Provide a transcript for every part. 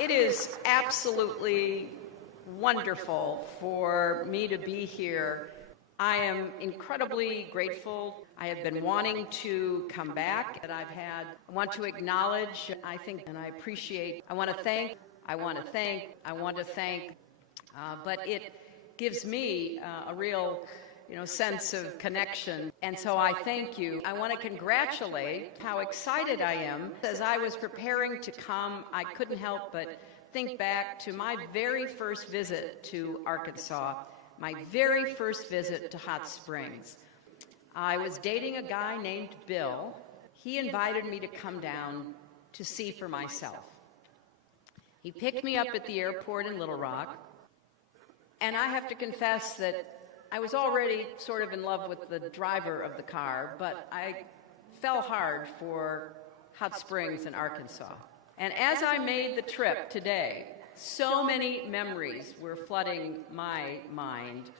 It is absolutely wonderful for me to be here. I am incredibly grateful. I have been wanting to come back, and I want to acknowledge, I think, and I appreciate, I want to thank, but it gives me a real sense of connection. And so I thank you. I want to congratulate how excited I am. As I was preparing to come, I couldn't help but think back to my very first visit to Arkansas, my very first visit to Hot Springs. I was dating a guy named Bill. He invited me to come down to see for myself. He picked me up at the airport in Little Rock, and I have to confess that I was already sort of in love with the driver of the car, but I fell hard for Hot Springs in Arkansas. And as I made the trip today, so many memories were flooding my mind.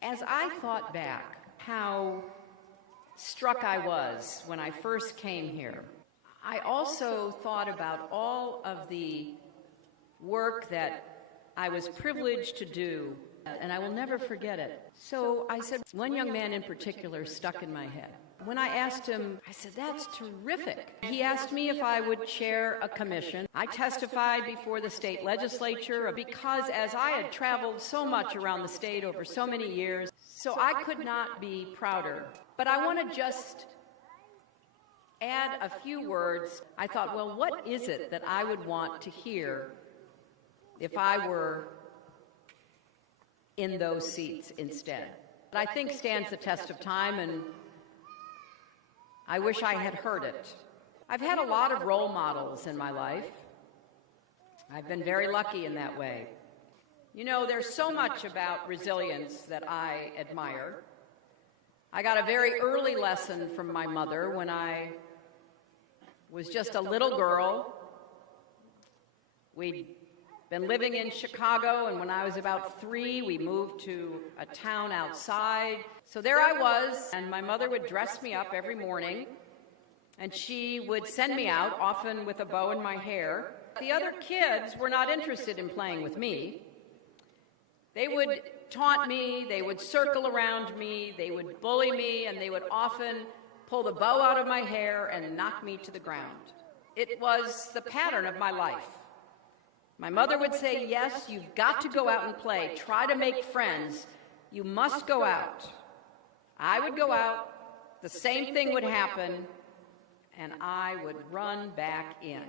As I thought back how struck I was when I first came here, I also thought about all of the work that I was privileged to do, and I will never forget it. So I said, one young man in particular stuck in my head. When I asked him, I said, "That's terrific." He asked me if I would chair a commission. I testified before the state legislature because as I had traveled so much around the state over so many years, so I could not be prouder. But I want to just add a few words. I thought, well, what is it that I would want to hear if I were in those seats instead? But I think stands the test of time, and I wish I had heard it. I've had a lot of role models in my life. I've been very lucky in that way. You know, there's so much about resilience that I admire. I got a very early lesson from my mother when I was just a little girl. We'd been living in Chicago, and when I was about 3, we moved to a town outside. So there I was, and my mother would dress me up every morning, and she would send me out, often with a bow in my hair. The other kids were not interested in playing with me. They would taunt me, they would circle around me, they would bully me, and they would often pull the bow out of my hair and knock me to the ground. It was the pattern of my life. My mother would say, "Yes, you've got to go out and play. Try to make friends. You must go out." I would go out, the same thing would happen, and I would run back in.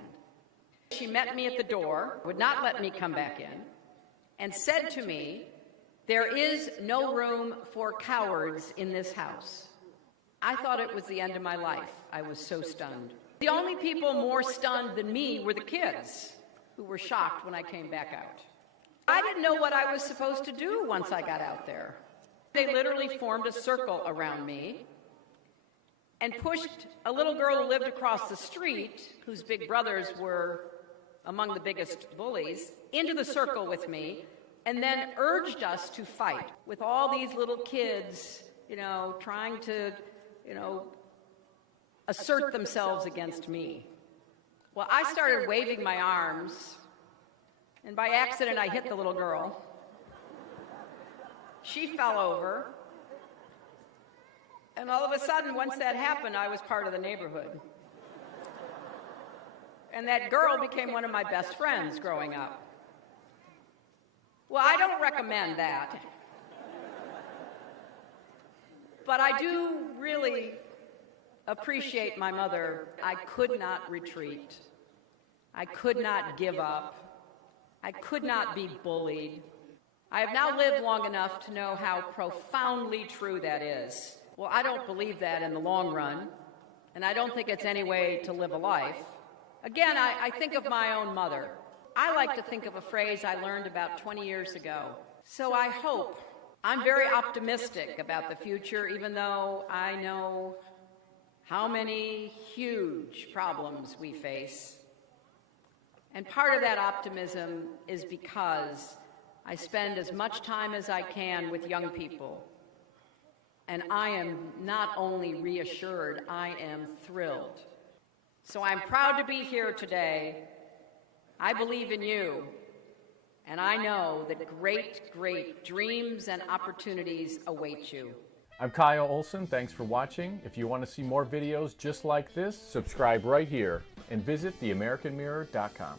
She met me at the door, would not let me come back in, and said to me, "There is no room for cowards in this house." I thought it was the end of my life. I was so stunned. The only people more stunned than me were the kids, who were shocked when I came back out. I didn't know what I was supposed to do once I got out there. They literally formed a circle around me and pushed a little girl who lived across the street, whose big brothers were among the biggest bullies, into the circle with me, and then urged us to fight with all these little kids, trying to, assert themselves against me. Well, I started waving my arms, and by accident, I hit the little girl. She fell over, and all of a sudden, once that happened, I was part of the neighborhood. And that girl became one of my best friends growing up. Well, I don't recommend that. But I do really appreciate my mother. I could not retreat. I could not give up. I could not be bullied. I have now lived long enough to know how profoundly true that is. Well, I don't believe that in the long run, and I don't think it's any way to live a life. Again, I think of my own mother. I like to think of a phrase I learned about 20 years ago. So I hope, I'm very optimistic about the future, even though I know how many huge problems we face. And part of that optimism is because I spend as much time as I can with young people. And I am not only reassured, I am thrilled. So I'm proud to be here today I believe in you, and I know that great, great dreams and opportunities await you. I'm Kyle Olson. Thanks for watching. If you want to see more videos just like this, subscribe right here and visit theamericanmirror.com.